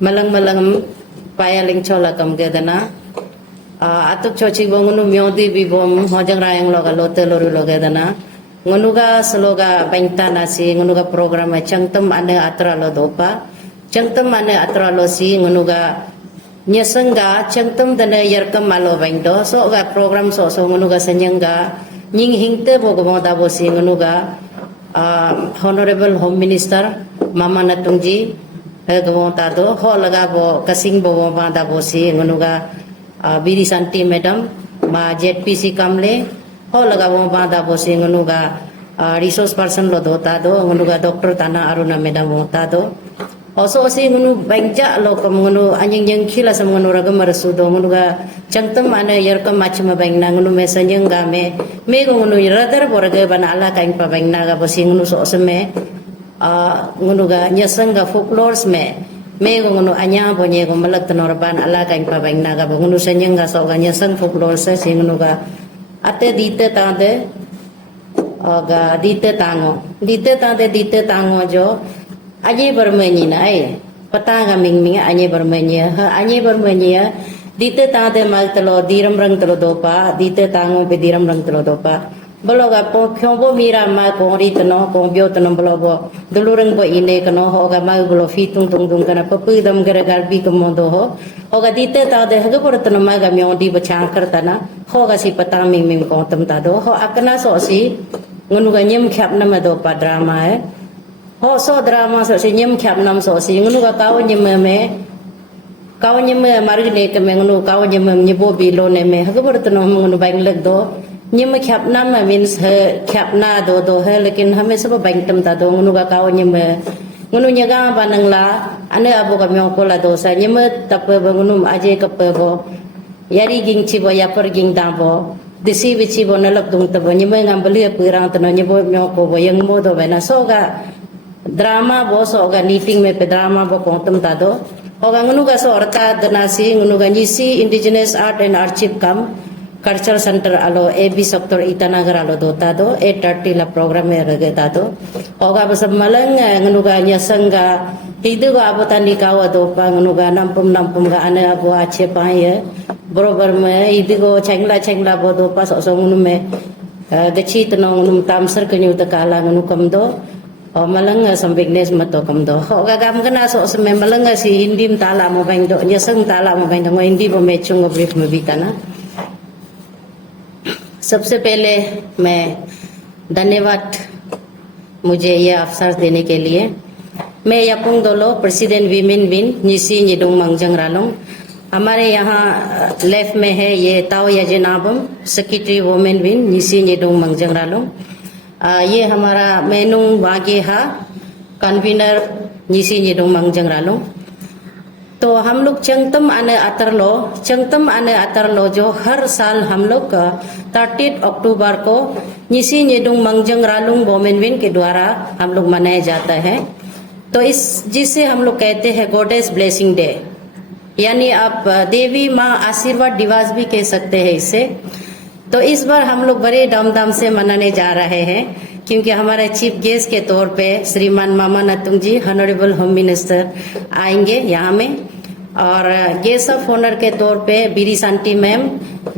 malang malang payaling chola kam gedana atuk chochi bongunu myodi bi bom hojang rayang loga lote loru loga dana ngunuga sloga bangta nasi ngunuga program changtam ane atra lo dopa changtam ane atra lo si ngunuga nyasanga changtam dana yarkam malo bangdo so ga program so ngunuga sanyanga nying hingte bogo da bosi ngunuga honorable home minister mama natungji gawonta do ho laga bo kasing bo da bosi ngunuga Biri Santi Madam, ma ZPC Kamle, ho laga bo bada bosi ngunuga resource person lo dota do, ngunuga Dr. Tana Aruna Madam dota do. Also si ngunu bangja lo kam ngunu anying yang khila sam ngunu ragam marasu do ngunuga changtam ane yarkam machma bangna ngunu mesanyang ga me ngunu radar borage bana ala kain pa bangna ga bosi ngunu so sme ngunuga nyasanga folklores me ngono anya bonye go malak tanorban ala kain pa bang naga ngono sanyanga so ga nyasang folklore se singno ga ate dite tade ga dite tango jo aje bermenyi na ai pata ga ming anye bermenyi dite tade mal telo diram rang telo dopa dite tango pe diram rang telo dopa baloga po khombo mira ma ko ri tno ko bio tno balogo dulurang bo ine kno hoga ma bolo fitung tung tung kana papu dam gara garbi ko mondo ho hoga dite ta de haga por tno ma ga myo di bachang karta na hoga si patang ming ko tam ta do ho akna so si ngunu ga nyem khap na ma do pa drama hai ho so drama so si nyem khap nam so si ngunu ga kaw nyem me margne ke me ngunu kaw nyem nyebo bi lo ne me haga por tno ngunu bang leg do nhưng khap nam means khap na do hai lekin hame sab bangtam ta do ngunu ga kaw ngunu nyaga banang la ane abo ka myo ko la do sa nyem tap ba ngunu aje ka pe bo yari ging chi bo ya par ging da bo disi bi chi bo na lak dung ta bo nyem ngam bali pu rang ta no nyebo myo ko bo yang mo do ba na so ga drama bo so ga meeting me pe drama bo ko tam ta do hoga ngunu ga so orta danasi ngunu ga nyisi indigenous art and archive kam Culture Center alo AB sector Itanagar alo dota do 8:30 la program e regeta do oga basa malang ngunuga nyasanga hidu ga abotani kawa do pa ngunuga nampum ga ane abo ache pa ye borobar me hidu go chengla bo do pa so ngunu me gachi tno ngunu tamsar kanyu ta kala ngunu kam do malang sambignes mato kam do oga gam kana so me malang si hindim tala mo bang do nyasang tala mo bang do hindi bo me chung brief me bitana सबसे पहले मैं धन्यवाद मुझे ये अवसर देने के लिए मैं यापुंग दोलो प्रेसिडेंट वीमेन विन निसी निडुंग मंगजंग रालोंग हमारे यहाँ लेफ्ट में है ये ताओ यजेनाबम सेक्रेटरी वुमेन विन निसी निडुंग मंगजंग रालोंग ये हमारा मेनुंग वागे हा कन्वीनर निसी निडुंग मंगजंग रालोंग तो हम लोग चंगतम आने अतर लो जो हर साल हम लोग 30 अक्टूबर को निसी निडुंग मंगजंग रालुंग वोमेन के द्वारा हम लोग मनाया जाता है तो इस जिसे हम लोग कहते हैं गॉडेस ब्लेसिंग डे यानी आप देवी माँ आशीर्वाद दिवस भी कह सकते हैं इसे तो इस बार हम लोग बड़े धूमधाम से मनाने जा रहे हैं क्योंकि हमारे चीफ गेस्ट के तौर पे श्रीमान मामा नतुंग जी ऑनरेबल होम मिनिस्टर आएंगे यहाँ में और गेस्ट ऑफ ऑनर के तौर पे बीरी सांटी मैम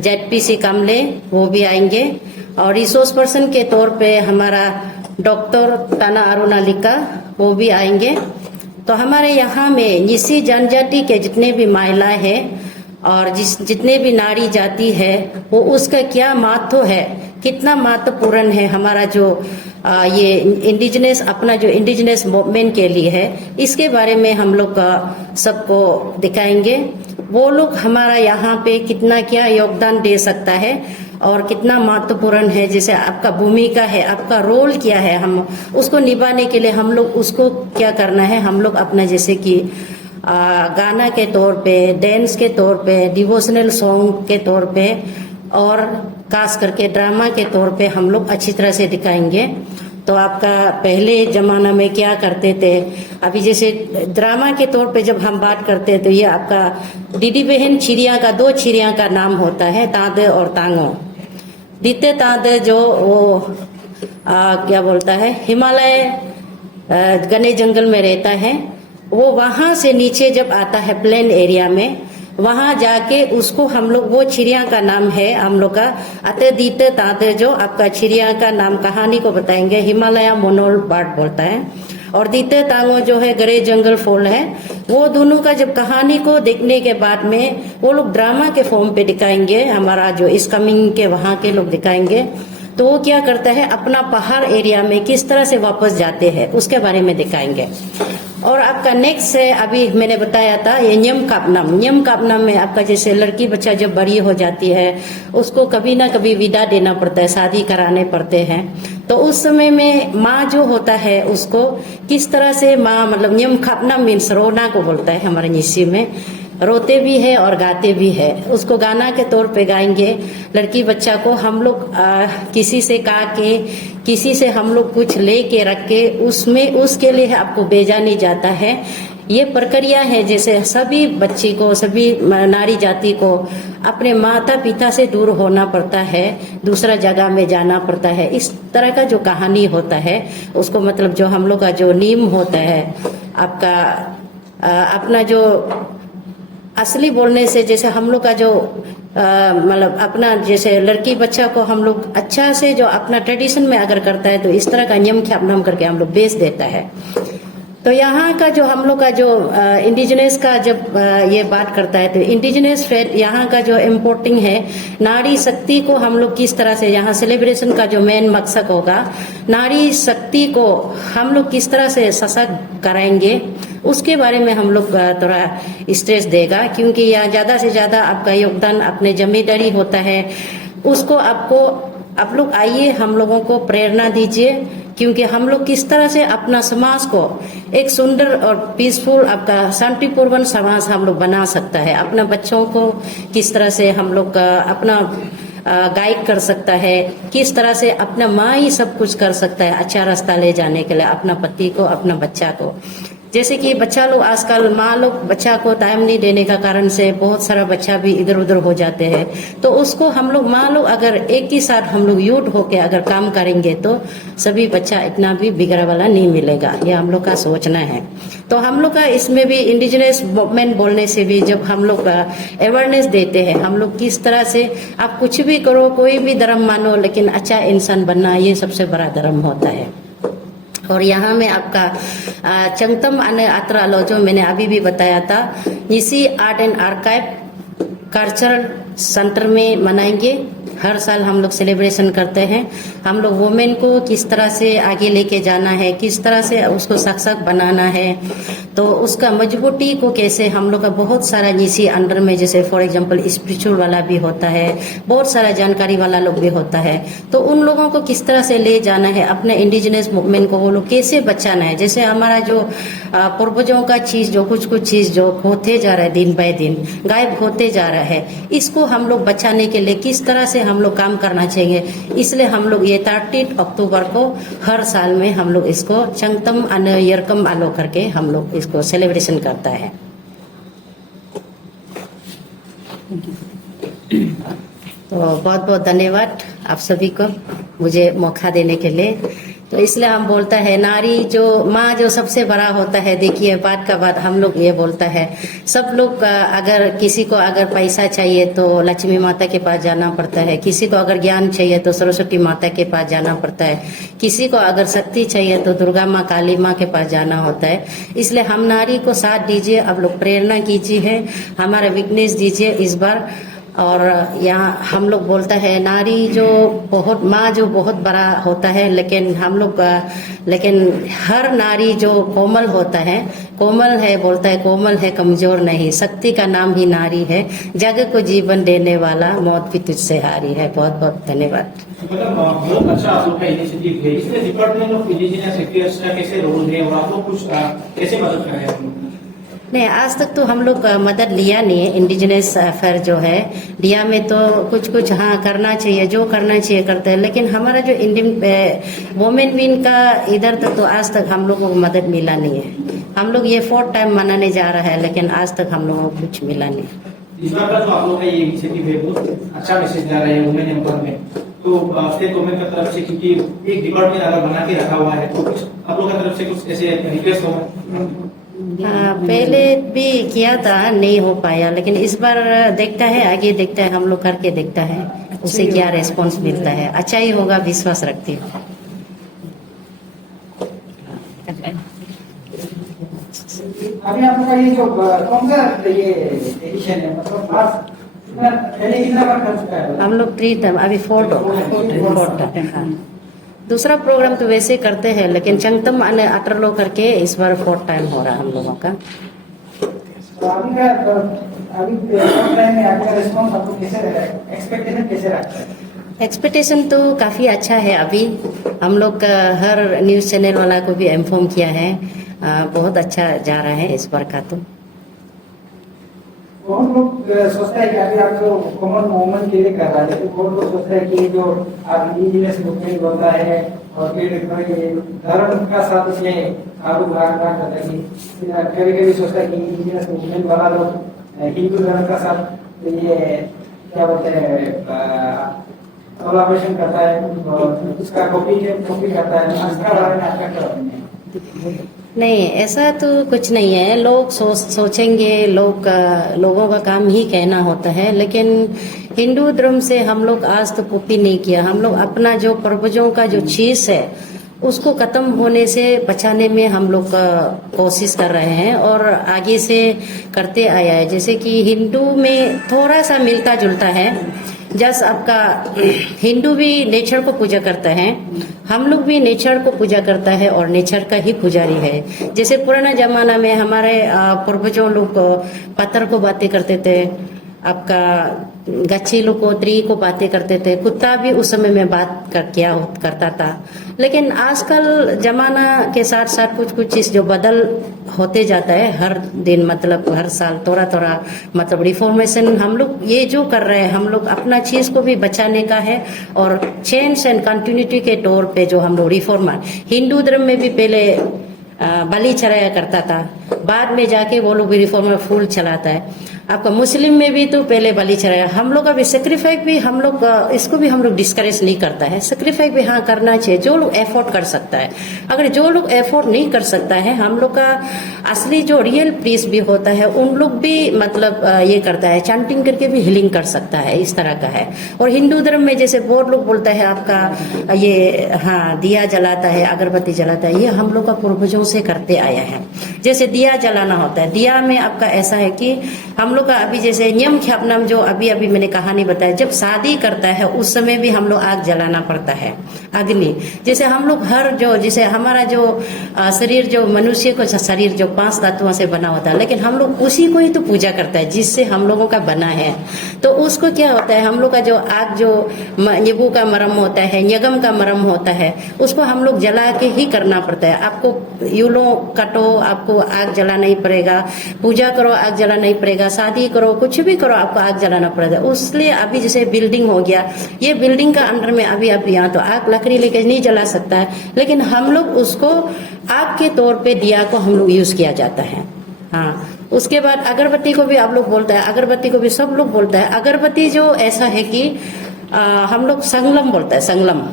ZPC कामले वो भी आएंगे और रिसोर्स पर्सन के तौर पे हमारा डॉक्टर ताना अरुणालिका वो भी आएंगे तो हमारे यहाँ में निसी जनजाति के जितने भी महिलाएं हैं और जितने भी नारी जाति है वो उसका क्या महत्व है कितना महत्वपूर्ण है हमारा जो ये इंडिजिनस अपना जो इंडिजिनस मूवमेंट के लिए है इसके बारे में हम लोग सबको दिखाएंगे वो लोग हमारा यहाँ पे कितना क्या योगदान दे सकता है और कितना महत्वपूर्ण है जैसे आपका भूमिका है आपका रोल क्या है हम उसको निभाने के लिए हम लोग उसको क्या करना है हम लोग अपना जैसे कि गाना के तौर पे डांस के तौर पे डिवोशनल सॉन्ग के तौर पे और खास करके ड्रामा के तौर पे हम लोग अच्छी तरह से दिखाएंगे तो आपका पहले जमाना में क्या करते थे अभी जैसे ड्रामा के तौर पे जब हम बात करते हैं तो ये आपका दीदी बहन चिड़िया का 2 चिड़िया का नाम होता है तादे और तांगो दीते तादे जो वो क्या बोलता है हिमालय घने जंगल में रहता है वो वहां से नीचे जब आता है प्लेन एरिया में, वहां जाके उसको हम लोग, वो चिड़िया का नाम है हम लोग का अते दीते ताते, जो आपका चिड़िया का नाम कहानी को बताएंगे, हिमालय मोनोल बर्ड बोलता है, और दीते तांगो जो है ग्रे जंगल फॉल है। वो दोनों का जब कहानी को देखने के बाद में वो लोग ड्रामा के फॉर्म पे दिखाएंगे, हमारा जो इस कमिंग के वहां के लोग दिखाएंगे। तो वो क्या करता है, अपना पहाड़ एरिया में किस तरह से वापस जाते हैं उसके बारे में दिखाएंगे। और आपका नेक्स्ट है, अभी मैंने बताया था ये न्यम कापनाम। न्यम कापनाम में आपका जैसे लड़की बच्चा जब बड़ी हो जाती है उसको कभी ना कभी विदा देना पड़ता है, शादी कराने पड़ते हैं। तो उस समय में माँ जो होता है उसको किस तरह से माँ, मतलब न्यम कापनाम मीन्स रोना को बोलता है हमारे निशी में, रोते भी है और गाते भी है। उसको गाना के तौर पे गाएंगे। लड़की बच्चा को हम लोग किसी से कहा के, किसी से हम लोग कुछ ले के रख के उसमें उसके लिए आपको भेजा नहीं जाता है। ये प्रक्रिया है जैसे सभी बच्ची को, सभी नारी जाति को अपने माता पिता से दूर होना पड़ता है, दूसरा जगह में जाना पड़ता है। इस तरह का जो कहानी होता है उसको, मतलब जो हम लोग का जो नियम होता है आपका, अपना जो असली बोलने से, जैसे हम लोग का जो मतलब अपना जैसे लड़की बच्चा को हम लोग अच्छा से जो अपना ट्रेडिशन में अगर करता है तो इस तरह का नियम ख्यापनाम करके हम लोग बेच देता है। तो यहाँ का जो हम लोग का जो इंडिजिनस का जब ये बात करता है तो इंडिजिनस फेथ यहाँ का जो इम्पोर्टिंग है, नारी शक्ति को हम लोग किस तरह से, यहाँ सेलिब्रेशन का जो मेन मकसद होगा, नारी शक्ति को हम लोग किस तरह से सशक्त कराएंगे उसके बारे में हम लोग थोड़ा स्ट्रेस देगा। क्योंकि यहाँ ज्यादा से ज्यादा आपका योगदान अपने जिम्मेदारी होता है, उसको आपको, आप लोग आइए हम लोगों को प्रेरणा दीजिए। क्योंकि हम लोग किस तरह से अपना समाज को एक सुंदर और पीसफुल, आपका शांतिपूर्ण समाज हम लोग बना सकता है। अपना बच्चों को किस तरह से हम लोग अपना गाइड कर सकता है, किस तरह से अपना माँ ही सब कुछ कर सकता है अच्छा रास्ता ले जाने के लिए अपना पति को, अपना बच्चा को। जैसे कि बच्चा लोग आजकल, माँ लोग बच्चा को टाइम नहीं देने का कारण से बहुत सारा बच्चा भी इधर उधर हो जाते हैं। तो उसको हम लोग, माँ लोग अगर एक ही साथ हम लोग यूथ होके अगर काम करेंगे तो सभी बच्चा इतना भी बिगड़ा वाला नहीं मिलेगा, ये हम लोग का सोचना है। तो हम लोग का इसमें भी इंडिजिनस मूवमेंट बोलने से भी जब हम लोग अवेयरनेस देते हैं, हम लोग किस तरह से, आप कुछ भी करो, कोई भी धर्म मानो, लेकिन अच्छा इंसान बनना ये सबसे बड़ा धर्म होता है। और यहाँ में आपका चंगतम अने आत्रालो जो मैंने अभी भी बताया था, Nishi art and archive cultural centre में मनाएंगे। हर साल हम लोग सेलिब्रेशन करते हैं। हम लोग वुमेन को किस तरह से आगे लेके जाना है, किस तरह से उसको सशक्त बनाना है, तो उसका मजबूती को कैसे, हम लोग का बहुत सारा निशी अंडर में, जैसे फॉर एग्जांपल स्पिरिचुअल वाला भी होता है, बहुत सारा जानकारी वाला लोग भी होता है। तो उन लोगों को किस तरह से ले जाना है, अपने इंडिजिनस मूवमेंट को वो लोग कैसे बचाना है। जैसे हमारा जो पूर्वजों का चीज, जो कुछ कुछ चीज जो होते जा रहा है, दिन बाय दिन गायब होते जा रहा है, इसको हम लोग बचाने के लिए किस तरह से हम लोग काम करना चाहिए। इसलिए हम लोग ये 30 अक्टूबर को हर साल में हम लोग इसको चंगतम अन यरकम आलो करके हम लोग इसको सेलिब्रेशन करता है। तो बहुत बहुत धन्यवाद आप सभी को मुझे मौका देने के लिए। तो इसलिए हम बोलता है नारी जो माँ जो सबसे बड़ा होता है। देखिए बात का बात हम लोग ये बोलता है, सब लोग अगर किसी को अगर पैसा चाहिए तो लक्ष्मी माता के पास जाना पड़ता है, किसी को अगर ज्ञान चाहिए तो सरस्वती माता के पास जाना पड़ता है, किसी को अगर शक्ति चाहिए तो दुर्गा माँ काली माँ के पास जाना होता है। इसलिए हम नारी को साथ दीजिए, आप लोग प्रेरणा कीजिए, हमारा विटनेस दीजिए इस बार। और यहाँ हम लोग बोलता है नारी जो बहुत, माँ जो बहुत बड़ा होता है, लेकिन हम लोग लेकिन हर नारी जो कोमल होता है, कोमल है बोलता है, कोमल है कमजोर नहीं, शक्ति का नाम ही नारी है, जग को जीवन देने वाला मौत भी तुझसे हारी है। बहुत बहुत धन्यवाद। बहुत अच्छा आप लोग का इनिशिएटिव है। इसमें डिपार्टमेंट ऑफ इंडिजिनस अफेयर्स का कैसे रोल है और आप लोग कुछ कैसे मदद कर रहे हैं? नहीं, आज तक तो हम लोग मदद लिया नहीं है। इंडिजिनस अफेयर जो है दिया में तो कुछ कुछ हाँ करना चाहिए, जो करना चाहिए करते हैं, लेकिन हमारा जो इंडियन वोमेन विन का इधर तक तो आज तक हम लोगों को मदद मिला नहीं है। हम लोग ये 4th टाइम मनाने जा रहा है, लेकिन आज तक हम लोगों को कुछ मिला नहीं। इस बार का जो आप लोग का ये इनिशिएटिव है बहुत अच्छा मैसेज जा रहा है वुमेन एम्पावरमेंट। तो स्टेट गवर्नमेंट का तरफ से, क्योंकि एक डिपार्टमेंट अगर बना के रखा हुआ है तो कुछ आप लोग का तरफ से कुछ ऐसे रिक्वेस्ट हो? पहले भी किया था, नहीं हो पाया, लेकिन इस बार देखता है, आगे देखता है, हम लोग करके देखता है उससे क्या रेस्पॉन्स मिलता है। अच्छा ही होगा, विश्वास रखती हूँ। अभी आपका ये जो कौन सा ये एडिशन है, मतलब पहले कितना बार कर चुका है? हम लोग 3 टाइम, अभी 4 टाइम। हाँ। दूसरा प्रोग्राम तो वैसे करते हैं, लेकिन चंगतम अटरलो करके इस बार 4 टाइम हो रहा है हम लोगों का। तो अभी टाइम में आपका रिस्पॉन्स आपको कैसे रहा है, एक्सपेक्टेशन कैसे रखता है? एक्सपेक्टेशन तो काफ़ी अच्छा है। अभी हम लोग हर न्यूज़ चैनल वाला को भी इन्फॉर्म किया है, बहुत अच्छा जा रहा है इस बार का। तो बहुत लोग सोचते हैं कि अभी आप जो कॉमन मूवमेंट के लिए कर रहा है, लेकिन बहुत लोग सोचते हैं कि जो आप इंडिजिनस मूवमेंट होता है और फिर धर्म का साथ इसमें आलू भाग करता है कि कभी कभी सोचता है कि इंडिजिनस मूवमेंट वाला लोग हिंदू धर्म का साथ ये क्या बोलते हैं कोलैबोरेशन करता है और उसका कॉपी करता है। इसका बारे में आपका क्या ओपिनियन है? नहीं, ऐसा तो कुछ नहीं है। लोग सोचेंगे, लोगों का काम ही कहना होता है, लेकिन हिंदू धर्म से हम लोग आज तो कॉपी नहीं किया। हम लोग अपना जो पूर्वजों का जो चीज है उसको खत्म होने से बचाने में हम लोग कोशिश कर रहे हैं और आगे से करते आया है। जैसे कि हिंदू में थोड़ा सा मिलता जुलता है, जैसे आपका हिंदू भी नेचर को पूजा करता है, हम लोग भी नेचर को पूजा करता है और नेचर का ही पुजारी है। जैसे पुराना जमाना में हमारे पूर्वजों लोग पत्थर को बातें करते थे, आपका गच्छी को ट्री को बातें करते थे, कुत्ता भी उस समय में बात करता था। लेकिन आजकल जमाना के साथ साथ कुछ कुछ चीज जो बदल होते जाता है हर दिन, मतलब हर साल थोड़ा थोड़ा, मतलब रिफॉर्मेशन हम लोग ये जो कर रहे हैं, हम लोग अपना चीज को भी बचाने का है और चेंज एंड कंटिन्यूटी के तौर पे जो हम लोग रिफॉर्मर, हिंदू धर्म में भी पहले बलि चढ़ाया करता था, बाद में जाके वो लोग भी रिफॉर्मर फूल चलाता है। आपका मुस्लिम में भी तो पहले बलि चढ़ाया। हम लोग अभी सेक्रीफाइस भी हम लोग इसको भी हम लोग डिस्करेज नहीं करता है। सेक्रीफाइस भी हाँ करना चाहिए, जो लोग एफोर्ड कर सकता है। अगर जो लोग एफोर्ड नहीं कर सकता है, हम लोग का असली जो रियल प्रीस भी होता है, उन लोग भी मतलब ये करता है, चैंटिंग करके भी हीलिंग कर सकता है, इस तरह का है। और हिंदू धर्म में जैसे बहुत लोग बोलता है आपका ये हाँ दिया जलाता है, अगरबत्ती जलाता है, ये हम लोग का पूर्वजों से करते आया है। जैसे दिया जलाना होता है, दिया में आपका ऐसा है कि हम लोग का अभी जैसे नियम ख्यापनाम जो अभी अभी मैंने कहानी बताया, जब शादी करता है उस समय भी हम लोग आग जलाना पड़ता है, अग्नि। जैसे हम लोग हर जो जैसे हमारा जो शरीर, जो मनुष्य को शरीर जो 5 तत्वों से बना होता है, लेकिन हम लोग उसी को ही तो पूजा करता है जिससे हम लोगों का बना है। तो उसको क्या होता है, हम लोग का जो आग जो निबू का मरम होता है, यगम का मरम होता है, उसको हम लोग जला के ही करना पड़ता है। आपको यूलो कटो, आपको आग जलाना ही पड़ेगा, पूजा करो आग जलाना ही पड़ेगा, शादी करो, कुछ भी करो आपको आग जलाना पड़ेगा। उसलिए अभी जैसे बिल्डिंग हो गया, ये बिल्डिंग का अंदर में अभी आप यहाँ तो आग लकड़ी लेके नहीं जला सकता है, लेकिन हम लोग उसको आग के तौर पे दिया को हम लोग यूज किया जाता है। हाँ, उसके बाद अगरबत्ती को भी आप लोग बोलता है, अगरबत्ती को भी सब लोग बोलता है। अगरबत्ती जो ऐसा है कि हम लोग संगलम बोलता है, संगलम।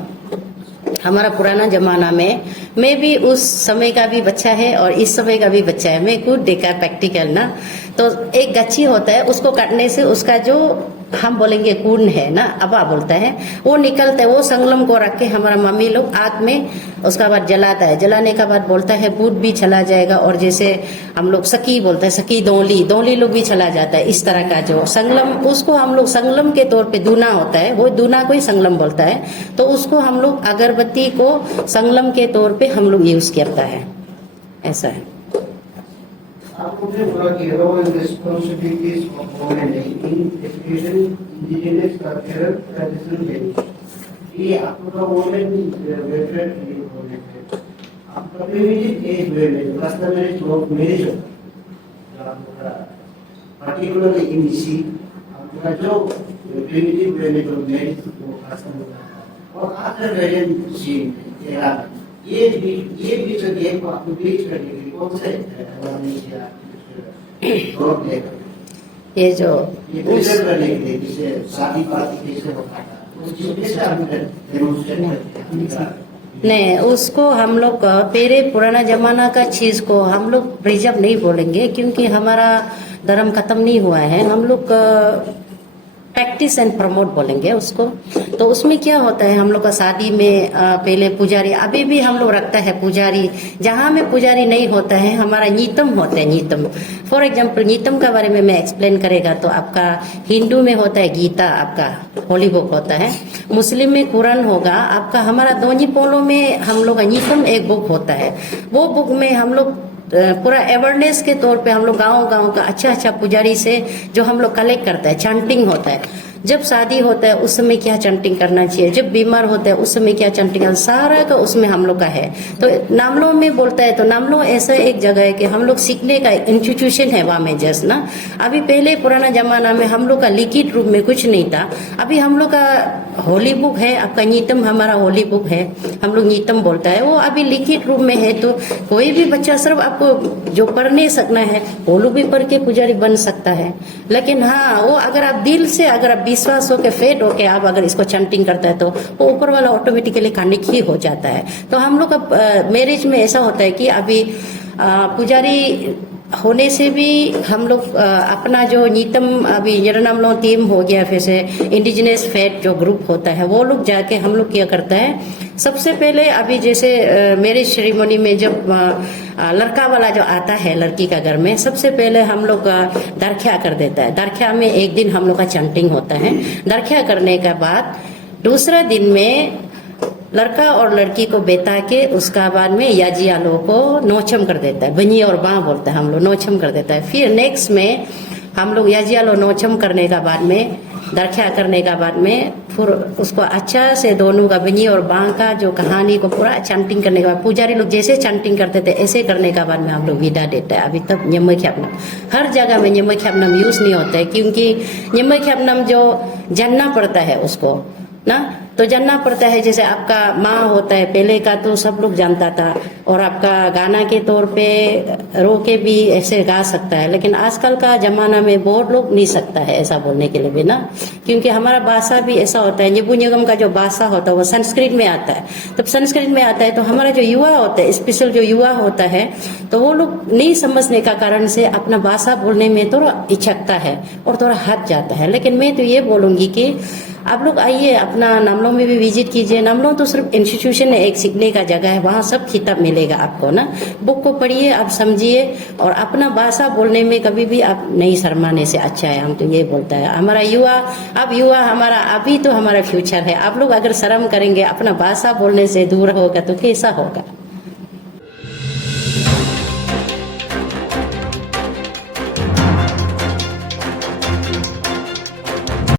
हमारा पुराना जमाना में, मैं भी उस समय का भी बच्चा है और इस समय का भी बच्चा है, मैं खुद देखा प्रैक्टिकल ना। तो एक गच्छी होता है, उसको काटने से उसका जो हम बोलेंगे कून है ना, अबा बोलता है, वो निकलता है। वो संगलम को रख के हमारा मम्मी लोग आग में उसका बाद जलाता है। जलाने का बाद बोलता है भूत भी चला जाएगा, और जैसे हम लोग सकी बोलते हैं, सकी दौली लोग भी चला जाता है। इस तरह का जो संगलम, उसको हम लोग संगलम के तौर पे दूना होता है, वो दूना को ही संगलम बोलता है। तो उसको हम लोग अगरबत्ती को संगलम के तौर पे हम लोग यूज करता है, ऐसा है। आपको जो बोला कि role and responsibilities of women in education, indigenous cultural traditional values, ये आपका वुमेन वेलफेयर के लिए प्रोजेक्ट है। आप कभी भी एज में कस्टमर लोग मैरिज आपका पर्टिकुलरली इन सी आपका जो प्रिमिटिव वे में जो मैरिज को कस्टमर और आफ्टर वेरिएंट सी एरा, ये भी जो गेम आपको बीच करने के लिए कौन से ये जो करने के लिए जैसे शादी पार्टी कैसे होता है, उस चीज कैसे आप डेमोंस्ट्रेट करते हैं नहीं, उसको हम लोग पहले पुराना जमाना का चीज को हम लोग प्रिजर्व नहीं बोलेंगे, क्योंकि हमारा धर्म खत्म नहीं हुआ है। हम लोग प्रैक्टिस एंड प्रमोट बोलेंगे उसको। तो उसमें क्या होता है, हम लोग का शादी में पहले पुजारी, अभी भी हम लोग रखता है पुजारी। जहाँ में पुजारी नहीं होता है, हमारा नीतम होता है। नीतम, फॉर एग्जाम्पल, नीतम का बारे में मैं एक्सप्लेन करेगा तो आपका हिंदू में होता है गीता, आपका होली बुक होता है। मुस्लिम में कुरान होगा आपका। हमारा दोनी पोलो में हम लोग का नीतम एक बुक होता है। वो बुक में हम लोग पूरा अवेयरनेस के तौर पे हम लोग गांव का अच्छा पुजारी से जो हम लोग कलेक्ट करता है, चैंटिंग होता है। जब शादी होता है उस समय क्या चैंटिंग करना चाहिए, जब बीमार होता है उस समय क्या चैंटिंग, सारा का उसमें हम लोग का है। तो नामलो में बोलता है, तो नामलो ऐसा एक जगह है कि हम लोग सीखने का इंस्टीट्यूशन है वहां में। जैसे ना अभी पहले पुराना जमाना में हम लोग का लिखित रूप में कुछ नहीं था। अभी हम लोग का होली बुक है, आपका नीतम हमारा होली बुक है, हम लोग नीतम बोलता है, वो अभी लिखित रूप में है। तो कोई भी बच्चा सिर्फ आपको जो पढ़ नहीं सकना है वो लोग भी पढ़ के पुजारी बन सकता है। लेकिन हाँ, वो अगर आप दिल से, अगर आप विश्वास होके, फेट होके आप अगर इसको चैंटिंग करता है तो वो ऊपर वाला ऑटोमेटिकली कनेक्ट ही हो जाता है। तो हम लोग का मैरिज में ऐसा होता है कि अभी पुजारी होने से भी हम लोग अपना जो नीतम, अभी यरनामलो टीम हो गया, फिर से इंडिजिनस फेट जो ग्रुप होता है वो लोग जाके हम लोग क्या करता है, सबसे पहले अभी जैसे मैरिज सेरेमनी में जब लड़का वाला जो आता है लड़की का घर में, सबसे पहले हम लोग दरख्या कर देता है। दरख्या में एक दिन हम लोग का चैंटिंग होता है। दरख्या करने के बाद दूसरा दिन में लड़का और लड़की को बेटा के उसका बाद में याजियालो को नोचम कर देता है, बनी और बाँ बोलता है हम लोग, नोचम कर देता है। फिर नेक्स्ट में हम लोग याजियालो नोचम करने का बाद में, दरख्या करने का बाद में, फिर उसको अच्छा से दोनों का बनी और बाँ का जो कहानी को पूरा चैंटिंग करने के बाद, पुजारी लोग जैसे चैंटिंग करते थे ऐसे करने का बाद में हम लोग विदा देते हैं। अभी तक न्यमय ख्यापनम, हर जगह में न्यमय ख्यापनम यूज नहीं होता है, क्योंकि न्यमय ख्यापनम जो जानना पड़ता है उसको ना, तो जानना पड़ता है। जैसे आपका माँ होता है, पहले का तो सब लोग जानता था, और आपका गाना के तौर पे रो के भी ऐसे गा सकता है। लेकिन आजकल का जमाना में बहुत लोग नहीं सकता है ऐसा बोलने के लिए भी ना, क्योंकि हमारा भाषा भी ऐसा होता है। निबू निगम का जो भाषा होता है वो संस्कृत में आता है। तब संस्कृत में आता है तो हमारा जो युवा होता है, स्पेशल जो युवा होता है, तो वो लोग नहीं समझने का कारण से अपना भाषा बोलने में थोड़ा हिचकता है और थोड़ा हट जाता है। लेकिन मैं तो ये बोलूंगी कि आप लोग आइए, अपना नामलो में भी विजिट कीजिए। नामलो तो सिर्फ इंस्टीट्यूशन है, एक सीखने का जगह है, वहाँ सब किताब मिलेगा आपको ना। बुक को पढ़िए, आप समझिए, और अपना भाषा बोलने में कभी भी आप नहीं शर्माने से अच्छा है। हम तो ये बोलता है हमारा युवा, अब युवा हमारा अभी तो हमारा फ्यूचर है। आप लोग अगर शर्म करेंगे, अपना भाषा बोलने से दूर होगा तो कैसा होगा।